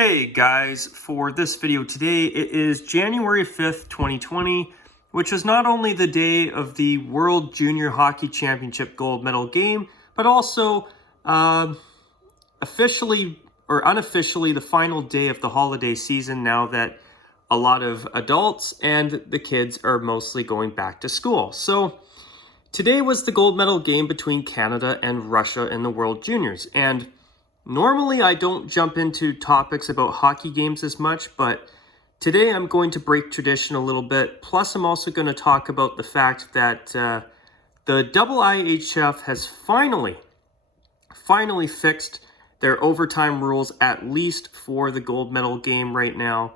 Hey guys, for this video today, it is January 5th, 2020, which is not only the day of the World Junior Hockey Championship gold medal game, but also officially or unofficially the final day of the holiday season now that a lot of adults and the kids are mostly going back to school. So today was the gold medal game between Canada and Russia in the World Juniors, and normally I don't jump into topics about hockey games as much, but today I'm going to break tradition a little bit. Plus, I'm also going to talk about the fact that the IIHF has finally fixed their overtime rules, at least for the gold medal game right now.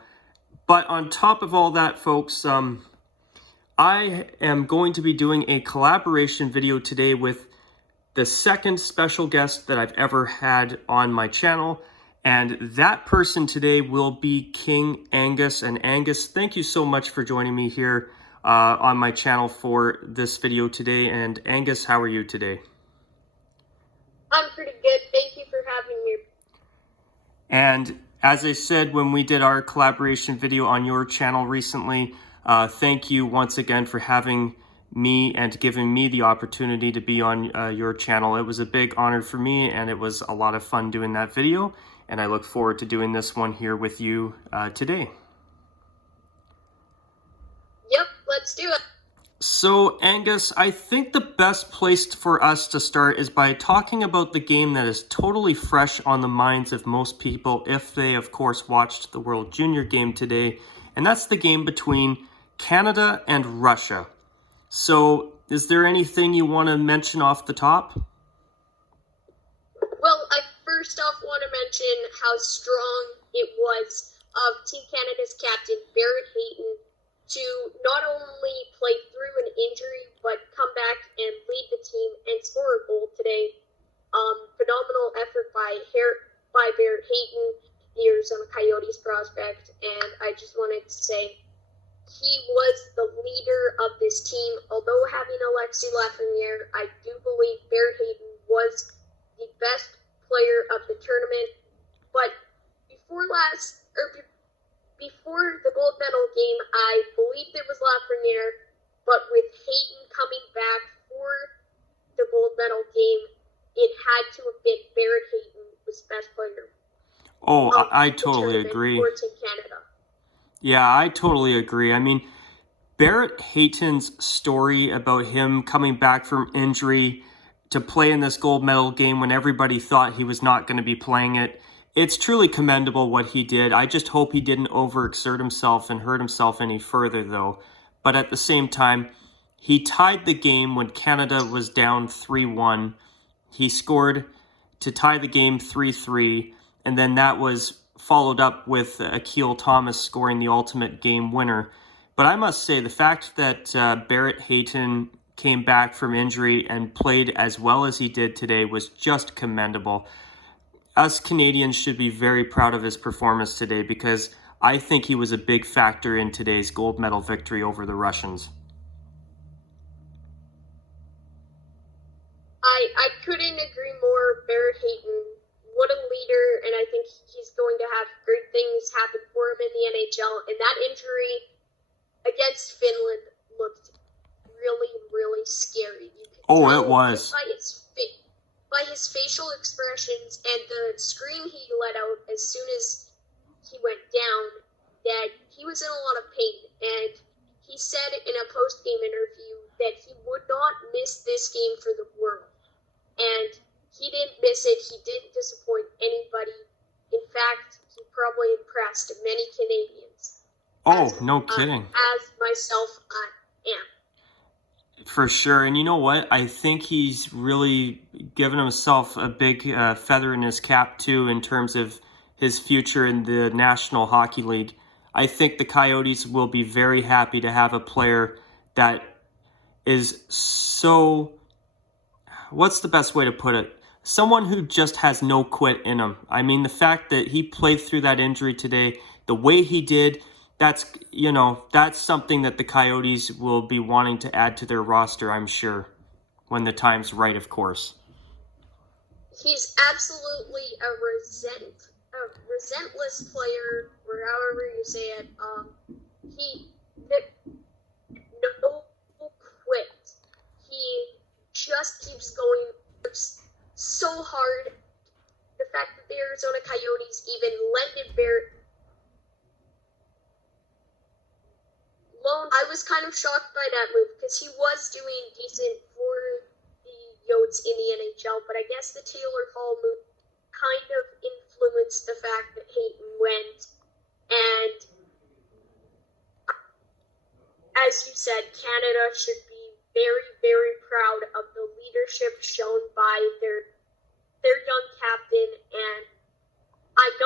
But on top of all that, folks, I am going to be doing a collaboration video today with the second special guest that I've ever had on my channel, and that person today will be King Angus. And Angus, thank you so much for joining me here on my channel for this video today. And Angus, how are you today? I'm pretty good. Thank you for having me. And as I said when we did our collaboration video on your channel recently, thank you once again for having me and giving me the opportunity to be on your channel. It was a big honor for me, and it was a lot of fun doing that video, and I look forward to doing this one here with you today. Yep, let's do it. So Angus, I think the best place for us to start is by talking about the game that is totally fresh on the minds of most people, if they of course watched the World Junior game today, and that's the game between Canada and Russia. So, is there anything you want to mention off the top? Well, I first off want to mention how strong it was of Team Canada's captain, Barrett Hayton, to not only play through an injury, but come back and lead the team and score a goal today. Phenomenal effort by Barrett Hayton, the Arizona Coyotes prospect, and I just wanted to say, he was the leader of this team. Although having Alexis Lafreniere, I do believe Barrett Hayton was the best player of the tournament. But before the gold medal game, I believed it was Lafreniere. But with Hayton coming back for the gold medal game, it had to have been Barrett Hayton was best player. Oh, I totally agree. For Team Canada. Yeah, I totally agree. I mean, Barrett Hayton's story about him coming back from injury to play in this gold medal game when everybody thought he was not going to be playing it, it's truly commendable what he did. I just hope he didn't overexert himself and hurt himself any further, though. But at the same time, he tied the game when Canada was down 3-1. He scored to tie the game 3-3, and then that was followed up with Akil Thomas scoring the ultimate game winner. But I must say, the fact that Barrett Hayton came back from injury and played as well as he did today was just commendable. Us Canadians should be very proud of his performance today, because I think he was a big factor in today's gold medal victory over the Russians. I couldn't agree more. Barrett Hayton, what a leader, and I think he's going to have great things happen for him in the NHL. And that injury against Finland looked really, really scary. You could tell it was. By his facial expressions and the scream he let out as soon as he went down, that he was in a lot of pain. And he said in a post-game interview that he would not miss this game for the world. And he didn't miss it. He didn't disappoint anybody. In fact, he probably impressed many Canadians. No kidding. As myself, I am. For sure. And you know what? I think he's really given himself a big feather in his cap, too, in terms of his future in the National Hockey League. I think the Coyotes will be very happy to have a player that is so... What's the best way to put it? Someone who just has no quit in him. I mean, the fact that he played through that injury today, the way he did, that's something that the Coyotes will be wanting to add to their roster, I'm sure, when the time's right, of course. He's absolutely a resentless player, or however you say it. He no quit. He just keeps going so hard. The fact that the Arizona Coyotes even lended Barrett loan, I was kind of shocked by that move because he was doing decent for the Yotes in the NHL, but I guess the Taylor Hall move kind of influenced the fact that Hayton went. And as you said, Canada should be very, very proud of the leadership shown by their young captain. And I'm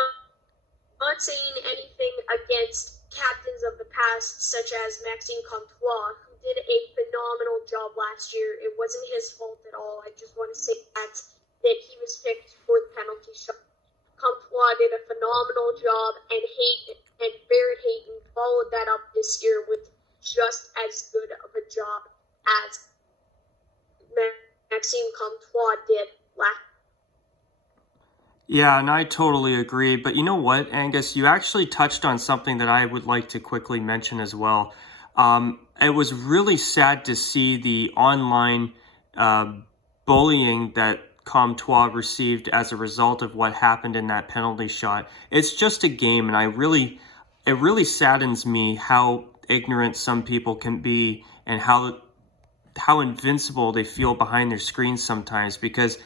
not saying anything against captains of the past, such as Maxime Comtois, who did a phenomenal job last year. It wasn't his fault at all. I just want to say that he was picked for the penalty shot. Comtois did a phenomenal job, and Barrett Hayton followed that up this year with just as good of a job as Maxime Comtois did last. Yeah, and I totally agree. But you know what, Angus? You actually touched on something that I would like to quickly mention as well. It was really sad to see the online bullying that Comtois received as a result of what happened in that penalty shot. It's just a game, and it really saddens me how ignorant some people can be and how invincible they feel behind their screens sometimes, because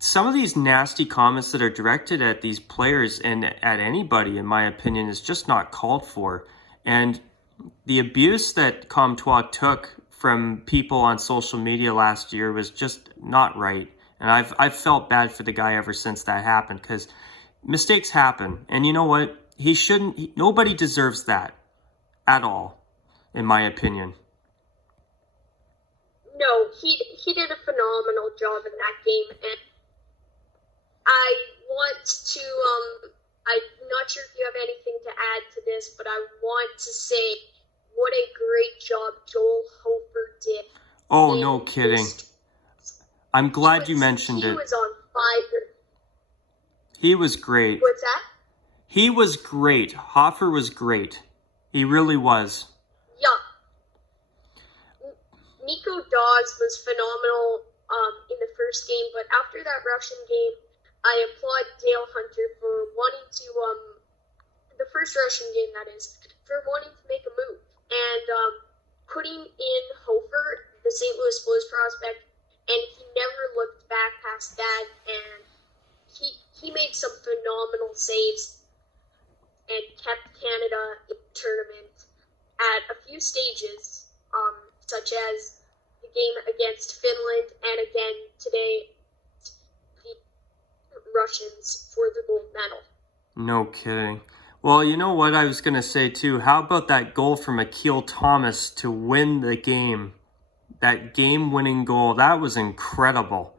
some of these nasty comments that are directed at these players and at anybody, in my opinion, is just not called for. And the abuse that Comtois took from people on social media last year was just not right. And I've felt bad for the guy ever since that happened, because mistakes happen. And you know what? Nobody deserves that at all, in my opinion. No, he did a phenomenal job in that game, and I want to, I'm not sure if you have anything to add to this, but I want to say what a great job Joel Hofer did. Oh, no kidding. I'm glad you mentioned it. He was on fire. He was great. What's that? He was great. Hofer was great. He really was. Yeah. Nico Dawes was phenomenal in the first game, but after that Russian game, I applaud Dale Hunter for wanting to, the first Russian game that is, for wanting to make a move. And putting in Hofer, the St. Louis Blues prospect, and he never looked back past that, and he made some phenomenal saves and kept Canada in the tournament at a few stages, such as the game against Finland, and again today, Russians for the gold medal. No kidding. Well, you know what I was going to say too? How about that goal from Akil Thomas to win the game? That game-winning goal, that was incredible.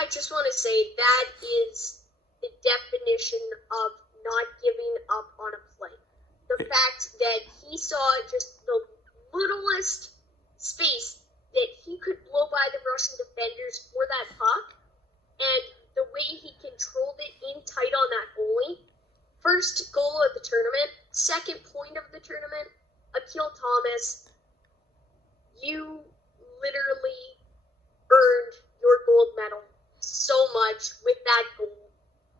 I just want to say that is the definition of not giving up on a play. The fact that he saw just the littlest space that he could blow by the Russian defenders for that puck, and the way he controlled it in tight on that goalie. First goal of the tournament, second point of the tournament, Akil Thomas, you literally earned your gold medal so much with that goal.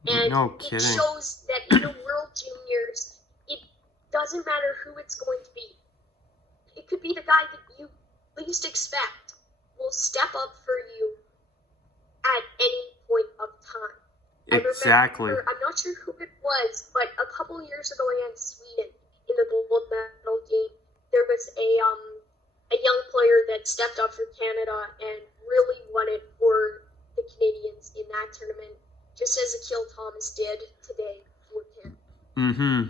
And no kidding. It shows that in the World Juniors, it doesn't matter who it's going to be. It could be the guy that you least expect will step up for you at any point of time. Exactly. I'm not sure who it was, but a couple years ago against Sweden in the gold medal game, there was a young player that stepped up for Canada and really won it for the Canadians in that tournament, just as Akil Thomas did today for him. Mm-hmm.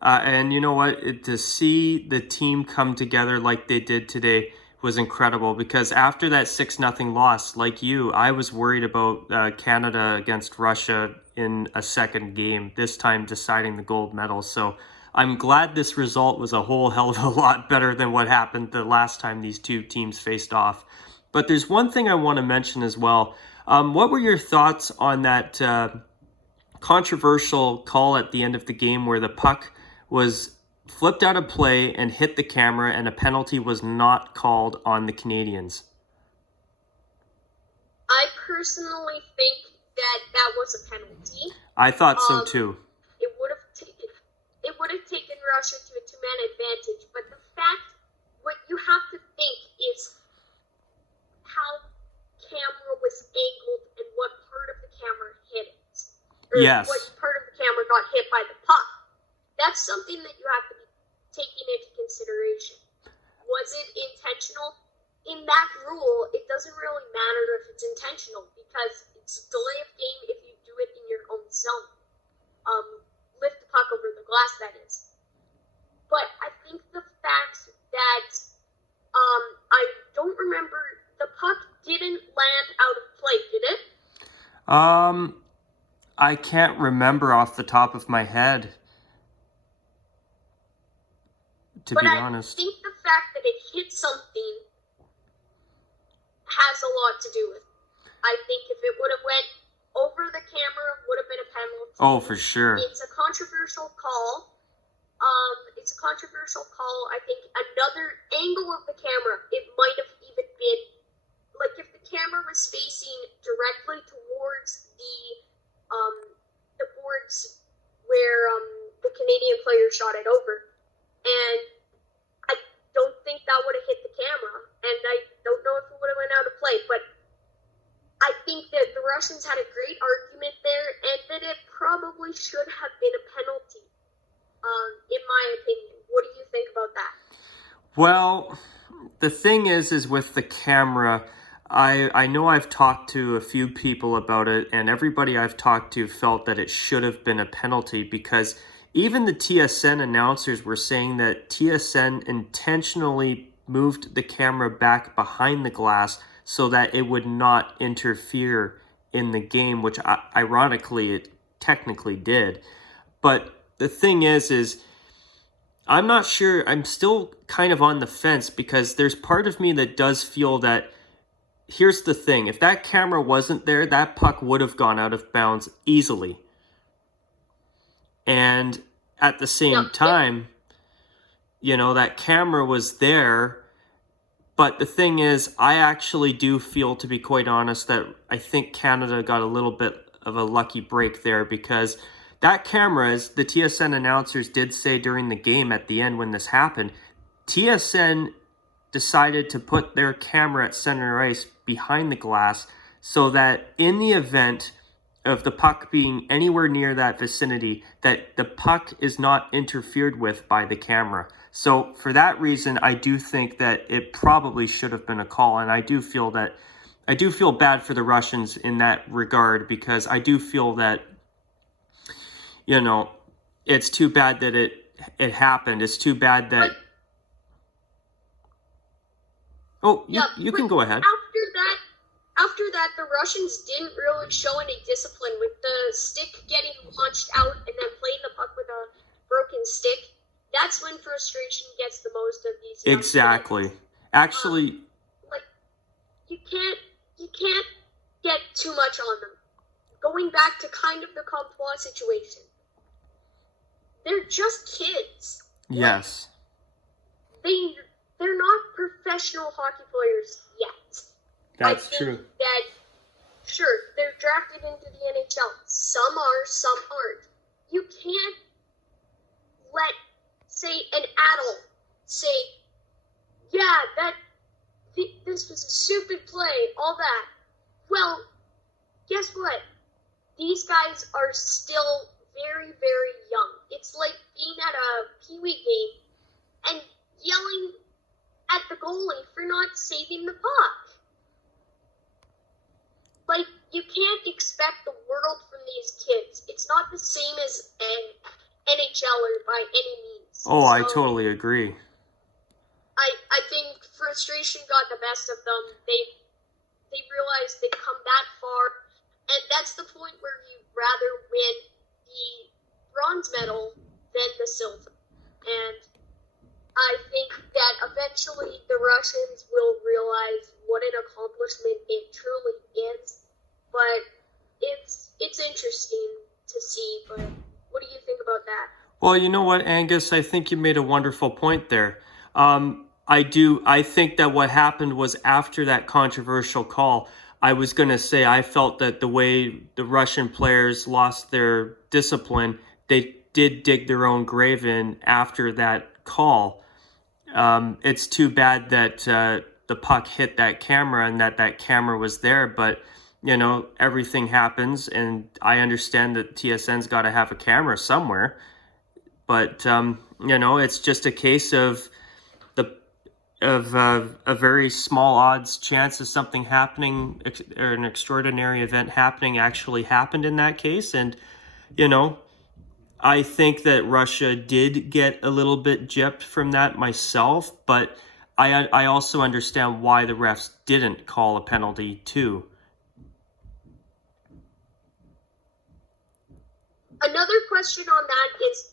And you know what? To see the team come together like they did today was incredible, because after that 6-0 loss, like you, I was worried about Canada against Russia in a second game, this time deciding the gold medal. So I'm glad this result was a whole hell of a lot better than what happened the last time these two teams faced off. But there's one thing I want to mention as well. What were your thoughts on that controversial call at the end of the game where the puck was flipped out of play and hit the camera and a penalty was not called on the Canadians? I personally think that was a penalty. I thought so too. It would have taken Russia to a 2-man advantage, but the fact, what you have to think is how camera was angled and what part of the camera hit it. Or Yes. what part of the camera got hit by the puck. That's something that you have to be taking into consideration. Was it intentional? In that rule, it doesn't really matter if it's intentional because it's a delay of game if you do it in your own zone. Lift the puck over the glass, that is. But I think the fact that I don't remember, the puck didn't land out of play, did it? I can't remember off the top of my head, to be honest. I think the fact that it hit something has a lot to do with it. I think if it would have went over the camera, would have been a penalty. Oh, for sure. It's a controversial call. I think another angle of the camera, it might have even been, like if the camera was facing directly towards the boards where the Canadian player shot it over. And I don't think that would have hit the camera. And I don't know if it would have went out of play, but I think that the Russians had a great argument there and that it probably should have been a penalty, in my opinion. What do you think about that? Well, the thing is with the camera, I know I've talked to a few people about it, and everybody I've talked to felt that it should have been a penalty because even the TSN announcers were saying that TSN intentionally moved the camera back behind the glass so that it would not interfere in the game, which ironically it technically did. But the thing is I'm not sure. I'm still kind of on the fence because there's part of me that does feel that, here's the thing, if that camera wasn't there, that puck would have gone out of bounds easily. And at the same time, you know, that camera was there. But the thing is, I actually do feel, to be quite honest, that I think Canada got a little bit of a lucky break there because that camera, as the TSN announcers did say during the game at the end when this happened, TSN decided to put their camera at center ice behind the glass so that in the event of the puck being anywhere near that vicinity, that the puck is not interfered with by the camera. So for that reason, I do think that it probably should have been a call, and I do feel bad for the Russians in that regard because I do feel that, you know, it's too bad that it happened. It's too bad that. Oh, you can go ahead. After that, the Russians didn't really show any discipline with the stick getting launched out and then playing the puck with a broken stick. That's when frustration gets the most of these young Exactly. kids. Actually, you can't get too much on them. Going back to kind of the Comtois situation, they're just kids. yes. They're not professional hockey players yet. That's I think true. that, sure, they're drafted into the NHL. Some are, some aren't. You can't let, say, an adult say, yeah, this was a stupid play, all that. Well, guess what? These guys are still very, very young. It's like being at a Pee Wee game and yelling at the goalie for not saving the puck. Like, you can't expect the world from these kids. It's not the same as an NHLer by any means. Oh, I totally agree. I think frustration got the best of them. They realized they'd come that far, and that's the point where you'd rather win the bronze medal than the silver. And I think that eventually the Russians will realize what an accomplishment it truly is. to see. But what do you think about that? Well, you know what, Angus? I think you made a wonderful point there. I think that what happened was after that controversial call, I was going to say I felt that the way the Russian players lost their discipline, they did dig their own grave in after that call. It's too bad that the puck hit that camera and that camera was there, but everything happens, and I understand that TSN's got to have a camera somewhere. But it's just a case of a very small odds chance of something happening, or an extraordinary event happening actually happened in that case. And I think that Russia did get a little bit gypped from that myself, but I also understand why the refs didn't call a penalty too. Another question on that is,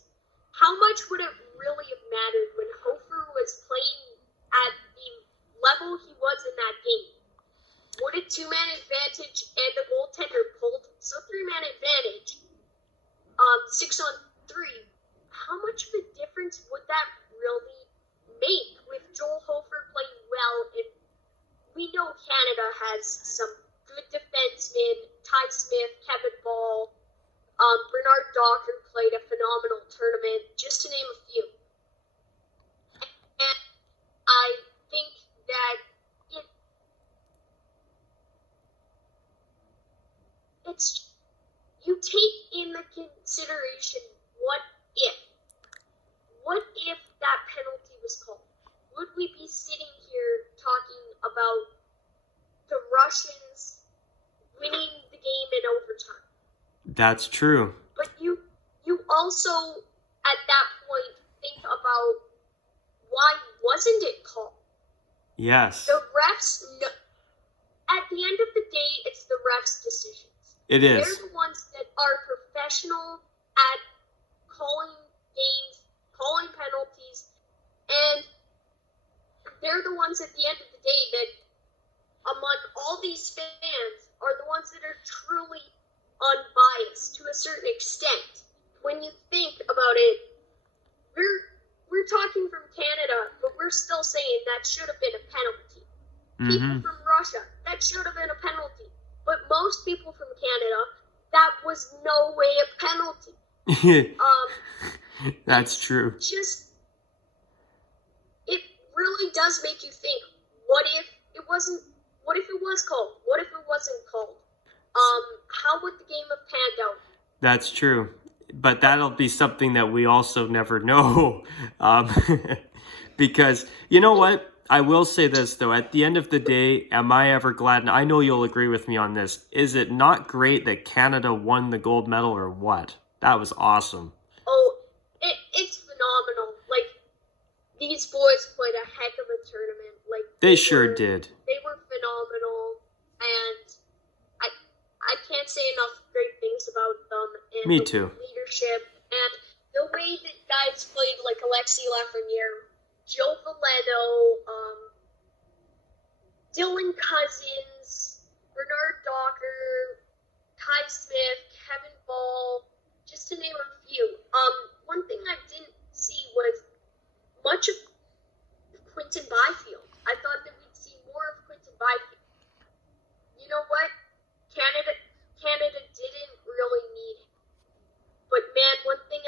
how much would it really have mattered when Hofer was playing at the level he was in that game? Would a 2-man advantage and the goaltender pulled, so 3-man advantage, 6-on-3, how much of a difference would that really make with Joel Hofer playing well? And we know Canada has some good defensemen, Ty Smith, Kevin Ball, Bernard Docker played a phenomenal tournament, just to name a few. And I think that it's you take in the consideration what if that penalty was called? Would we be sitting here talking about the Russians winning the game in overtime? That's true. But you also, at that point, think about why wasn't it called? Yes. The refs, at the end of the day, it's the refs' decisions. It is. They're the ones that are professional at calling games, calling penalties, and they're the ones at the end of the day that, among all these fans, are the ones that are truly unbiased to a certain extent. When you think about it, we're talking from Canada, but we're still saying that should have been a penalty. People from Russia, that should have been a penalty. But most people from Canada, that was no way a penalty. That's true. It really does make you think, what if it was called? What if it wasn't called? How would the game have panned out? That's true. But that'll be something that we also never know. Because, you know what? I will say this, though. At the end of the day, am I ever glad? And I know you'll agree with me on this. Is it not great that Canada won the gold medal, or what? That was awesome. Oh, it's phenomenal. Like, these boys played a heck of a tournament. Like, they sure did. They were phenomenal, and I can't say enough great things about them. And me too. Leadership and the way that guys played, like Alexis Lafreniere, Joe Valletto, Dylan Cousins, Bernard Docker, Ty Smith, Kevin Ball, just to name a few. One thing I didn't see was much of Quinton Byfield. I thought that we'd see more of Quinton Byfield. You know what? Canada didn't really need him. But man, one thing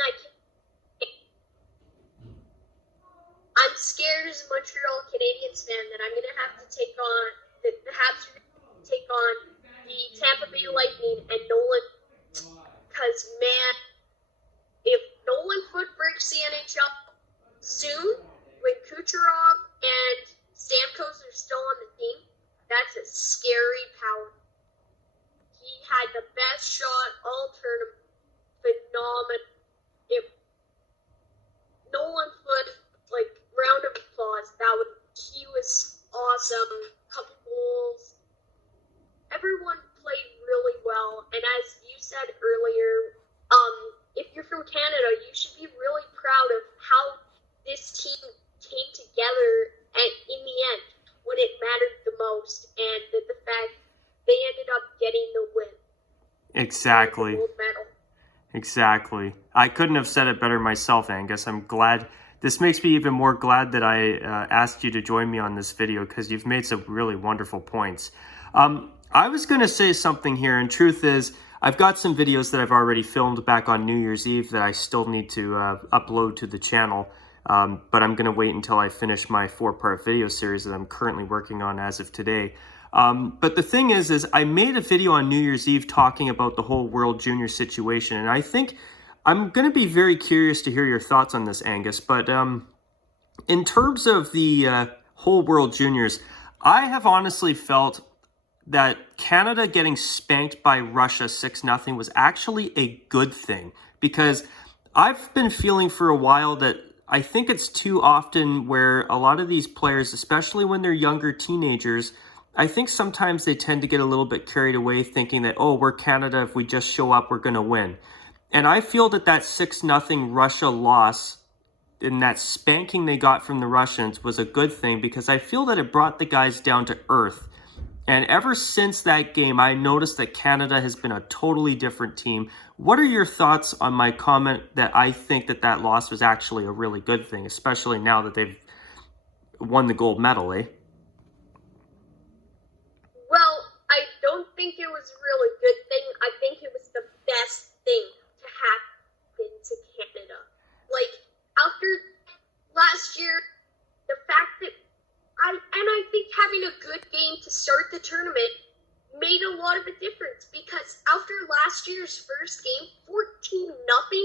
I'm scared as a Montreal Canadiens fan that I'm gonna have to take on the Habs are gonna take on the Tampa Bay Lightning and Nolan, because man, if Nolan Foote breaks the NHL soon, when Kucherov and Stamkos are still on the team, that's a scary power. He had the best shot all tournament. Phenomenal. Nolan Foote, like, round of applause. He was awesome. Couple goals. Everyone played really well. And as you said earlier, if you're from Canada, you should be really proud of how this team came together and in the end when it mattered the most, and that the fact they ended up getting the win. Exactly. The gold medal. Exactly. I couldn't have said it better myself, Angus. I'm glad. This makes me even more glad that I asked you to join me on this video because you've made some really wonderful points. I was going to say something here, and truth is, I've got some videos that I've already filmed back on New Year's Eve that I still need to upload to the channel, but I'm going to wait until I finish my 4-part video series that I'm currently working on as of today. But the thing is I made a video on New Year's Eve talking about the whole World Junior situation, and I think I'm going to be very curious to hear your thoughts on this, Angus. But in terms of the whole World Juniors, I have honestly felt that Canada getting spanked by Russia 6-0 was actually a good thing, because I've been feeling for a while that I think it's too often where a lot of these players, especially when they're younger teenagers, I think sometimes they tend to get a little bit carried away thinking that, oh, we're Canada, if we just show up, we're going to win. And I feel that 6-0 Russia loss and that spanking they got from the Russians was a good thing, because I feel that it brought the guys down to earth. And ever since that game, I noticed that Canada has been a totally different team. What are your thoughts on my comment that I think that loss was actually a really good thing, especially now that they've won the gold medal, eh? Well, I don't think it was a really good thing. I think it was the best thing to happen to Canada. Like, after last year, the fact that I think having a good game to start the tournament made a lot of a difference, because after last year's first game, 14-0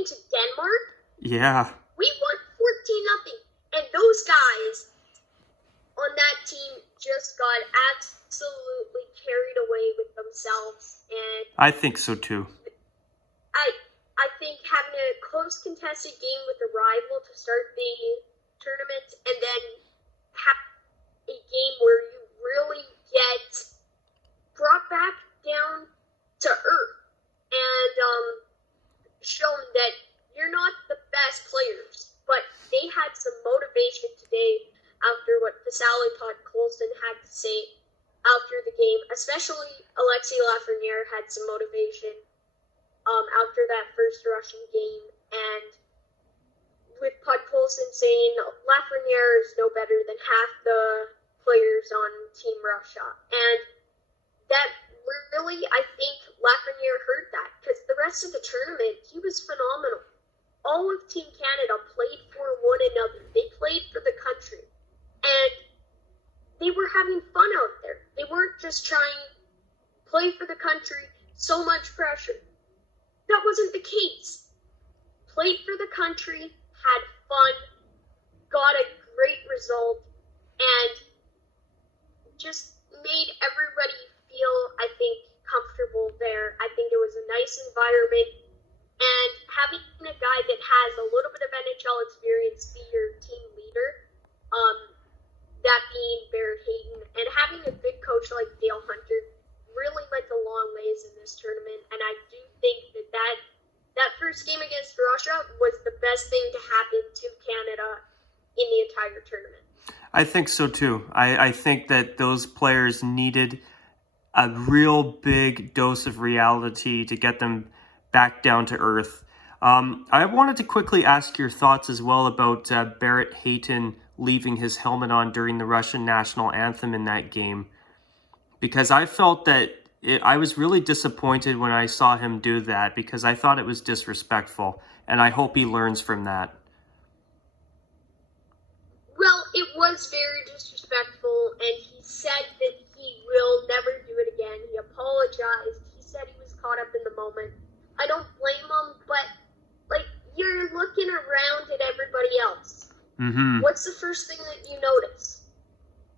to Denmark, yeah, we won 14-0, and those guys on that team just got absolutely carried away with themselves. And I think so too. I think having a close contested game with a rival to start the tournament, and then have a game where you really get brought back down to earth and shown that you're not the best players, but they had some motivation today after what Vasily Podkolzin had to say after the game. Especially Alexis Lafreniere had some motivation after that first Russian game, and with Podkolzin saying Lafreniere is no better than half the players on Team Russia. And that really, I think Lafreniere heard that, because the rest of the tournament, he was phenomenal. All of Team Canada played for one another. They played for the country. And they were having fun out there. They weren't just trying to play for the country, so much pressure. That wasn't the case. Played for the country, had fun, got a great result, and just made everybody feel, I think, comfortable there. I think it was a nice environment, and having a guy that has a little bit of NHL experience be your team leader, that being Barrett Hayton, and having a good coach like Dale Hunter really went a long ways in this tournament. And I do think that first game against Russia was the best thing to happen to Canada in the entire tournament. I think so too. I think that those players needed a real big dose of reality to get them back down to earth. I wanted to quickly ask your thoughts as well about Barrett Hayton leaving his helmet on during the Russian national anthem in that game, because I felt that I was really disappointed when I saw him do that, because I thought it was disrespectful, and I hope he learns from that. Well, it was very disrespectful, and he said that he will never do it again. He apologized. He said he was caught up in the moment. I don't blame him, but, like, you're looking around at everybody else. Mm-hmm. What's the first thing that you notice?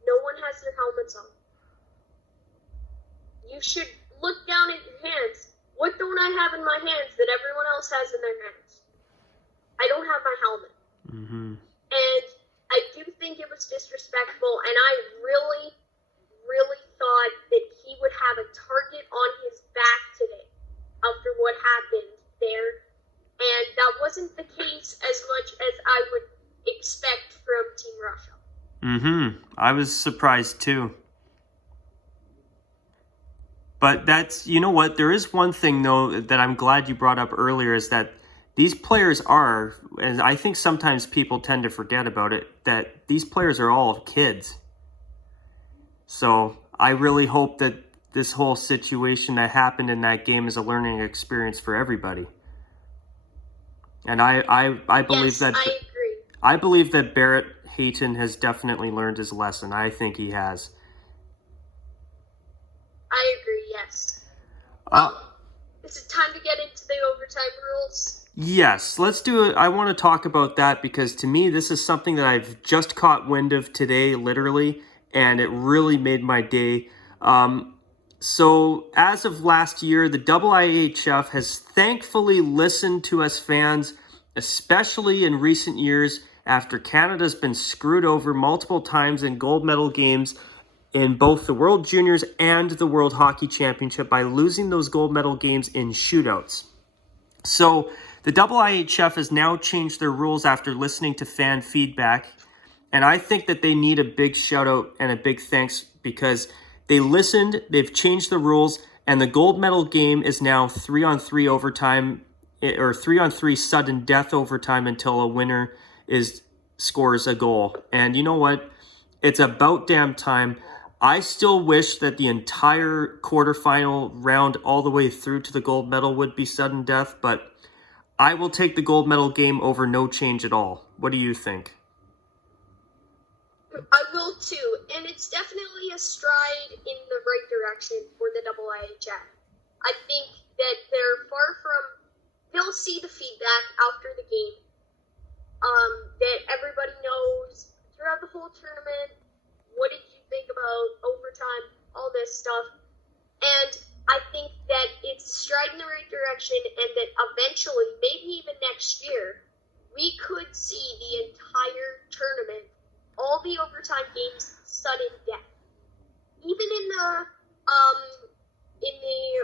No one has their helmets on. You should look down at your hands. What don't I have in my hands that everyone else has in their hands? I don't have my helmet. Mm-hmm. And I do think it was disrespectful, and I really, really thought that he would have a target on his back today after what happened there. And that wasn't the case as much as I would expect from Team Russia. Mm-hmm. I was surprised too. But that's, you know what, there is one thing, though, that I'm glad you brought up earlier, is that these players are, and I think sometimes people tend to forget about it, that these players are all kids. So I really hope that this whole situation that happened in that game is a learning experience for everybody. And I believe Yes, that I agree. I believe that Barrett Hayton has definitely learned his lesson. I think he has. I agree, yes. Is it time to get into the overtime rules? Yes, let's do it. I want to talk about that because to me, this is something that I've just caught wind of today, literally, and it really made my day. So, as of last year, the IIHF has thankfully listened to us fans, especially in recent years after Canada's been screwed over multiple times in gold medal games in both the World Juniors and the World Hockey Championship by losing those gold medal games in shootouts. So the IIHF has now changed their rules after listening to fan feedback, and I think that they need a big shout out and a big thanks because they listened, they've changed the rules, and the gold medal game is now 3-on-3 overtime or 3-on-3 sudden death overtime until a winner scores a goal. And you know what? It's about damn time. I still wish that the entire quarterfinal round all the way through to the gold medal would be sudden death, but I will take the gold medal game over no change at all. What do you think? I will too, and it's definitely a stride in the right direction for the IIHF. I think that they're far from, they'll see the feedback after the game, that everybody knows throughout the whole tournament, what did you think about overtime, all this stuff, and I think that it's a stride in the right direction and that eventually, maybe even next year, we could see the entire tournament, all the overtime games, sudden death. Even in the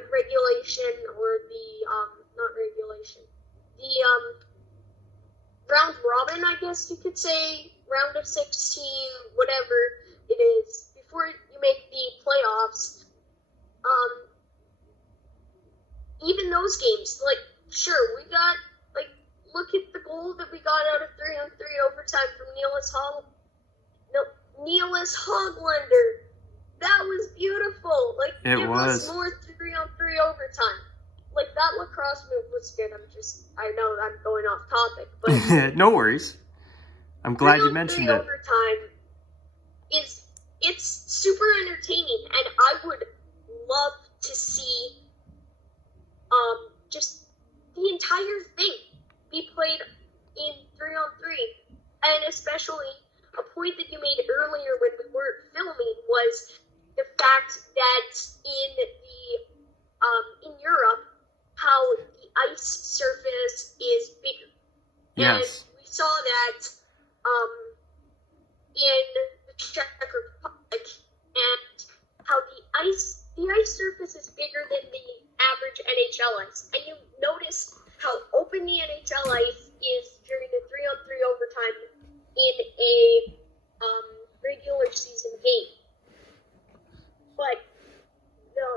regulation or the not regulation, the round robin, I guess you could say, round of 16, whatever it is, before you make the playoffs. Even those games, like, sure, we got, like, look at the goal that we got out of 3-on-3 overtime from Niels Hoglander. That was beautiful. Like, It was. Us more 3-on-3 overtime. Like, that lacrosse move was good. I know I'm going off topic, but no worries. I'm glad you mentioned it. Overtime it's super entertaining, and I would love to see just the entire thing be played in 3-on-3, and especially a point that you made earlier when we weren't filming was the fact that in Europe, how the ice surface is bigger. Yes. And we saw that in the Czech Republic, and how the ice surface is bigger than the average NHL ice. And you notice how open the NHL ice is during the 3-on-3 overtime in a regular season game. But the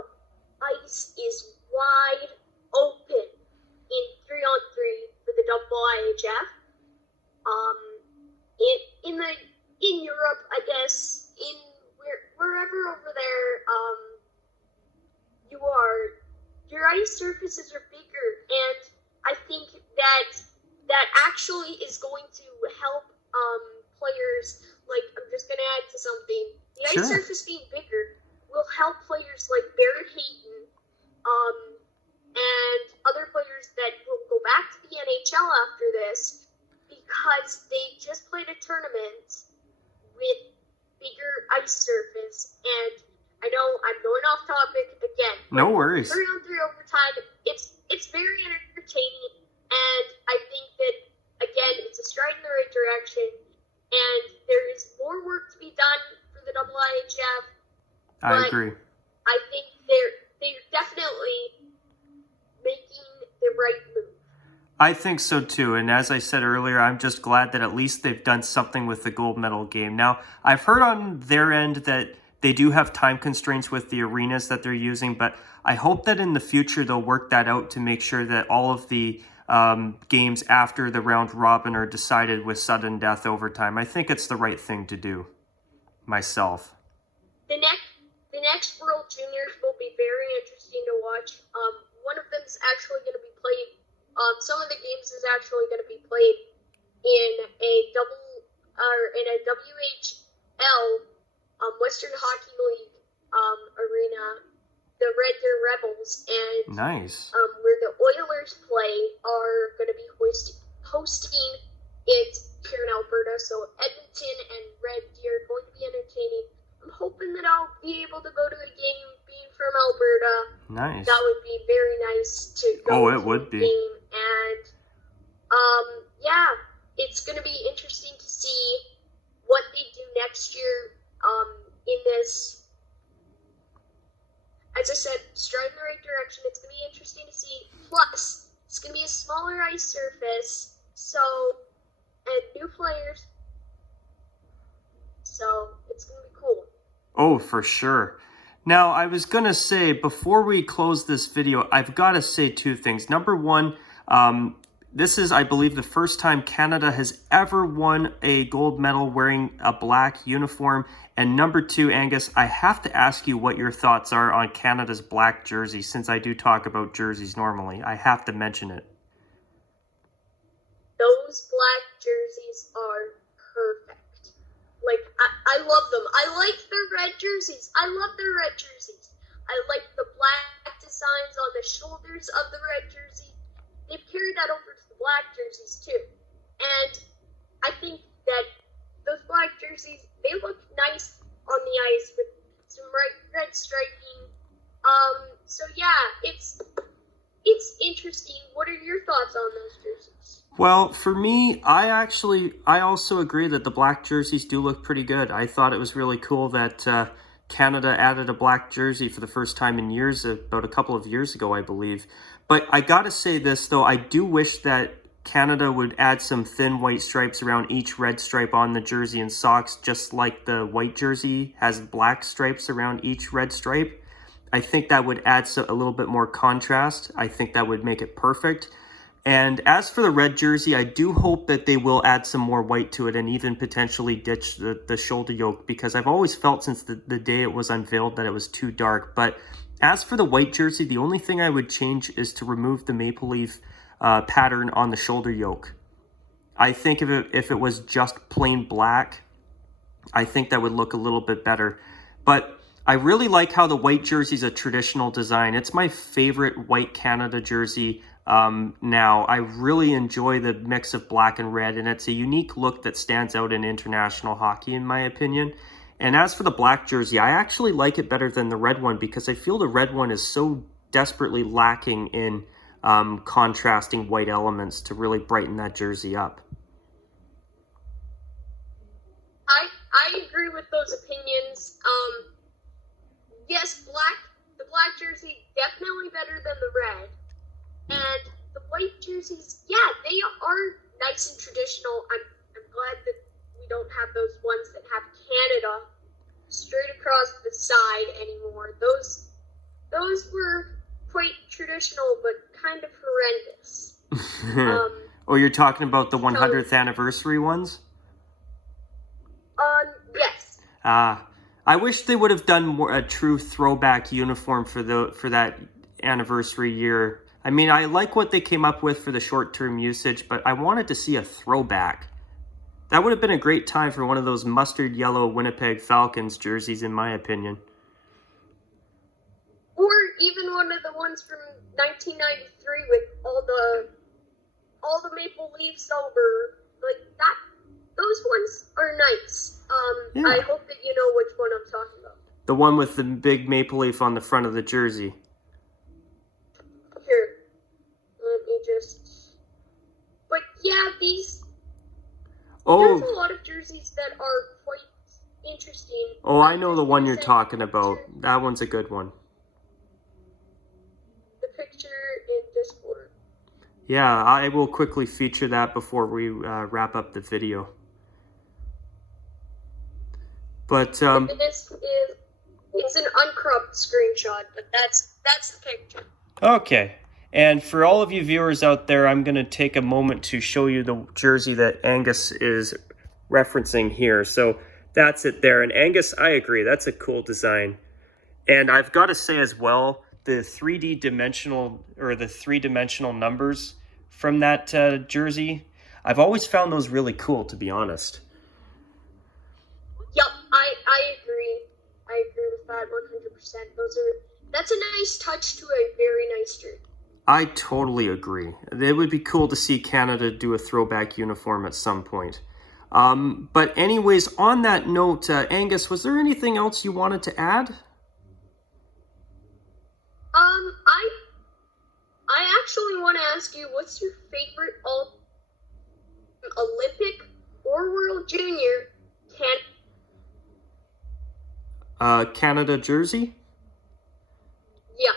ice is wide open in 3-on-3 for the IIHF. In Europe, I guess, wherever over there you are, your ice surfaces are bigger, and I think that actually is going to help players. Like, I'm just going to add to something. The ice surface being bigger will help players like Barrett Hayton and other players that will go back to the NHL after this, because they just played a tournament with bigger ice surface. And I know I'm going off topic again. No worries. 3-on-3 overtime, it's very entertaining, and I think that, again, it's a stride in the right direction, and there is more work to be done for the IIHF. I agree. I think they're definitely making the right move. I think so too, and as I said earlier, I'm just glad that at least they've done something with the gold medal game. Now, I've heard on their end that They do have time constraints with the arenas that they're using, but I hope that in the future they'll work that out to make sure that all of the games after the round robin are decided with sudden death overtime. I think it's the right thing to do, myself. The next World Juniors will be very interesting to watch. One of them is actually going to be played. Some of the games is actually going to be played in a WHL Western Hockey League arena, the Red Deer Rebels, and nice. Where the Oilers play are going to be hosting it here in Alberta. So Edmonton and Red Deer are going to be entertaining. I'm hoping that I'll be able to go to a game being from Alberta. Nice. That would be very nice to go to a game. And yeah, it's going to be interesting to see what they do next year in this. As I said, stride in the right direction. It's going to be interesting to see. Plus, it's going to be a smaller ice surface, and new players. So it's going to be cool. Oh, for sure. Now, I was going to say, before we close this video, I've got to say two things. Number one, this is, I believe, the first time Canada has ever won a gold medal wearing a black uniform. And number two, Angus, I have to ask you what your thoughts are on Canada's black jersey, since I do talk about jerseys normally. I have to mention it. Those black jerseys are perfect. Like, I love them. I like their red jerseys. I love their red jerseys. I like the black designs on the shoulders of the red jersey. They've carried that over to the black jerseys, too. And I think that those black jerseys, they look nice on the ice with some red striping. So, yeah, it's interesting. What are your thoughts on those jerseys? Well, for me, I also agree that the black jerseys do look pretty good. I thought it was really cool that Canada added a black jersey for the first time in years, about a couple of years ago, I believe. But I gotta say this, though, I do wish that Canada would add some thin white stripes around each red stripe on the jersey and socks, just like the white jersey has black stripes around each red stripe. I think that would add a little bit more contrast. I think that would make it perfect. And as for the red jersey, I do hope that they will add some more white to it and even potentially ditch the shoulder yoke, because I've always felt since the day it was unveiled that it was too dark. But as for the white jersey, the only thing I would change is to remove the maple leaf pattern on the shoulder yoke. I think if it was just plain black, I think that would look a little bit better. But I really like how the white jersey is a traditional design. It's my favorite white Canada jersey now. I really enjoy the mix of black and red, and it's a unique look that stands out in international hockey, in my opinion. And as for the black jersey, I actually like it better than the red one, because I feel the red one is so desperately lacking in contrasting white elements to really brighten that jersey up. I agree with those opinions. Yes, the black jersey definitely better than the red, and the white jerseys, yeah, they are nice and traditional. I'm glad that we don't have those ones that have Canada straight across the side anymore. Those were quite traditional, but kind of horrendous. Oh, you're talking about the 100th anniversary ones? Yes. I wish they would have done a true throwback uniform for that anniversary year. I mean, I like what they came up with for the short-term usage, but I wanted to see a throwback. That would have been a great time for one of those mustard yellow Winnipeg Falcons jerseys, in my opinion. Or even one of the ones from 1993 with all the maple leaves over, like that. Those ones are nice. Yeah. I hope that you know which one I'm talking about. The one with the big maple leaf on the front of the jersey. Here, let me just. But yeah, there's a lot of jerseys that are quite interesting. Oh, I know the one you're talking about. That one's a good one. The picture in Discord. Yeah, I will quickly feature that before we wrap up the video. But this is It's an uncropped screenshot, but that's the picture. Okay. And for all of you viewers out there, I'm going to take a moment to show you the jersey that Angus is referencing here. So that's it there. And Angus, I agree. That's a cool design. And I've got to say as well, the 3D dimensional or the three-dimensional numbers from that jersey, I've always found those really cool, to be honest. Yep, I agree. I agree with that 100%. That's a nice touch to a very nice jersey. I totally agree. It would be cool to see Canada do a throwback uniform at some point. But anyways, on that note, Angus, was there anything else you wanted to add? I actually want to ask you, what's your favorite Olympic or World Junior Canada jersey? Yeah.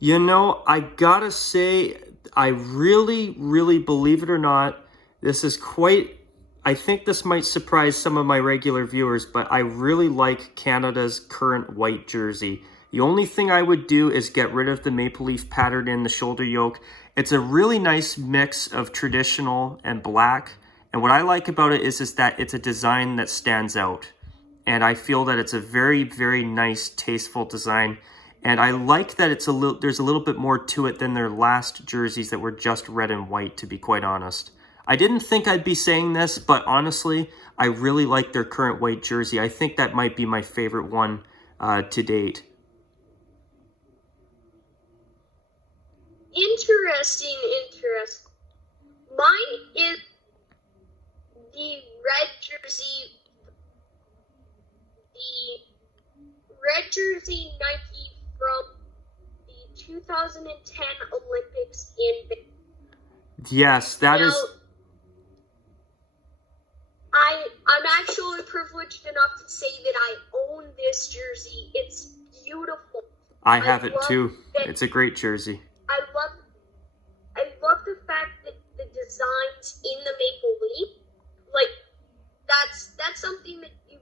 You know, I gotta say, I really, really, believe it or not, this is quite, I think this might surprise some of my regular viewers, but I really like Canada's current white jersey. The only thing I would do is get rid of the maple leaf pattern in the shoulder yoke. It's a really nice mix of traditional and black. And what I like about it is that it's a design that stands out. And I feel that it's a very, very nice, tasteful design. And I like that there's a little bit more to it than their last jerseys that were just red and white, to be quite honest. I didn't think I'd be saying this, but honestly, I really like their current white jersey. I think that might be my favorite one to date. Interesting. Mine is the red jersey Nike from the 2010 Olympics in Beijing. Yes, that is. I'm actually privileged enough to say that I own this jersey. It's beautiful. I have it too. It's a great jersey. I love the fact that the designs in the maple leaf, like that's something that you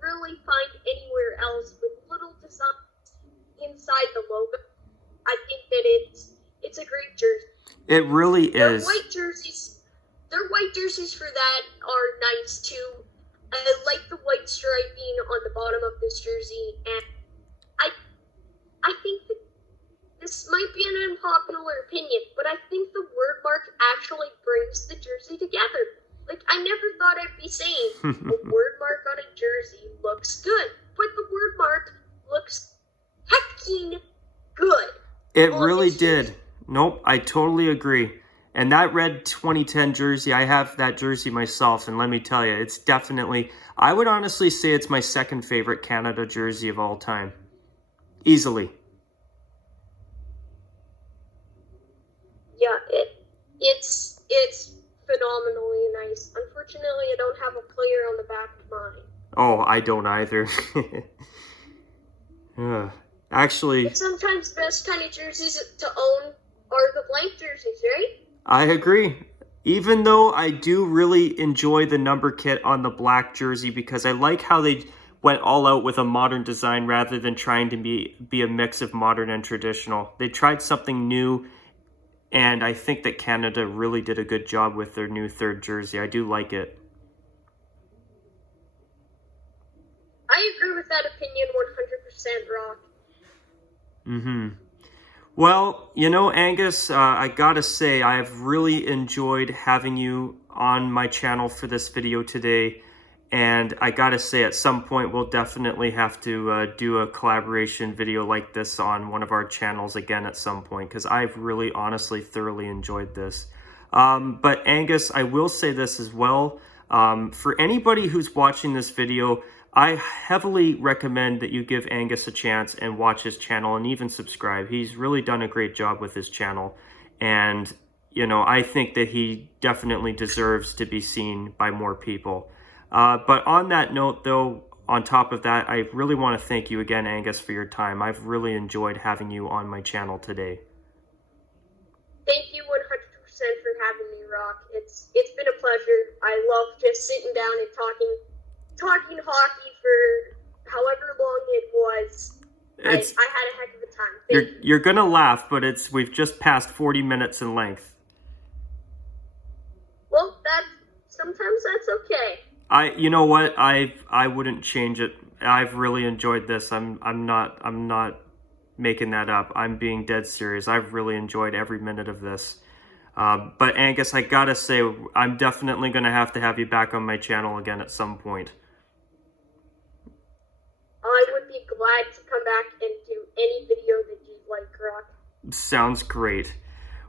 really find anywhere else, with little designs inside the logo. I think that it's a great jersey. It really is. Their white jerseys for that are nice too. I like the white striping on the bottom of this jersey, and I think that this might be an unpopular opinion, but I think the word mark actually brings the jersey together. Like, I never thought I'd be saying a word mark on a jersey looks good, but the word mark looks hecking good. It really did. Nope, I totally agree. And that red 2010 jersey, I have that jersey myself, and let me tell you, it's definitely, I would honestly say it's my second favorite Canada jersey of all time. Easily. Yeah, it's phenomenally nice. Unfortunately, I don't have a player on the back of mine. Oh, I don't either. Actually, but sometimes the best kind of jerseys to own are the blank jerseys, right? I agree. Even though I do really enjoy the number kit on the black jersey, because I like how they went all out with a modern design rather than trying to be a mix of modern and traditional. They tried something new, and I think that Canada really did a good job with their new third jersey. I do like it. I agree with that opinion 100%, Rock. Well, you know, Angus, I gotta say, I have really enjoyed having you on my channel for this video today. And I gotta say, at some point, we'll definitely have to do a collaboration video like this on one of our channels again at some point, because I've really, honestly, thoroughly enjoyed this. But Angus, I will say this as well. For anybody who's watching this video, I heavily recommend that you give Angus a chance and watch his channel and even subscribe. He's really done a great job with his channel. And, you know, I think that he definitely deserves to be seen by more people. But on that note, though, on top of that, I really want to thank you again, Angus, for your time. I've really enjoyed having you on my channel today. Thank you 100% for having me, Rock. It's been a pleasure. I love just sitting down and talking talking hockey for however long it was. I had a heck of a time. Thank you. You're gonna laugh, but we've just passed 40 minutes in length. Well, sometimes that's okay. You know what? I wouldn't change it. I've really enjoyed this. I'm not making that up. I'm being dead serious. I've really enjoyed every minute of this. But Angus, I gotta say, I'm definitely gonna have to have you back on my channel again at some point. I would be glad to come back and do any video that you'd like, Rock. Sounds great.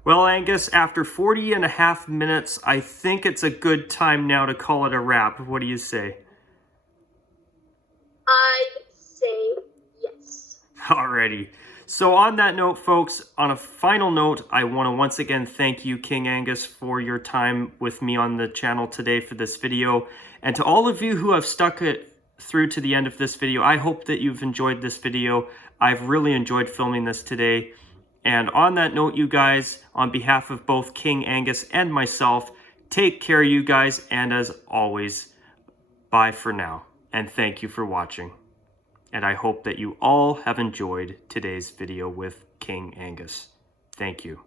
Well, Angus, after 40 and a half minutes, I think it's a good time now to call it a wrap. What do you say? I'd say yes. Alrighty. So on that note, folks, on a final note, I want to once again thank you, King Angus, for your time with me on the channel today for this video. And to all of you who have stuck it through to the end of this video, I hope that you've enjoyed this video. I've really enjoyed filming this today. And on that note, you guys, on behalf of both King Angus and myself, take care, you guys. And as always, bye for now. And thank you for watching. And I hope that you all have enjoyed today's video with King Angus. Thank you.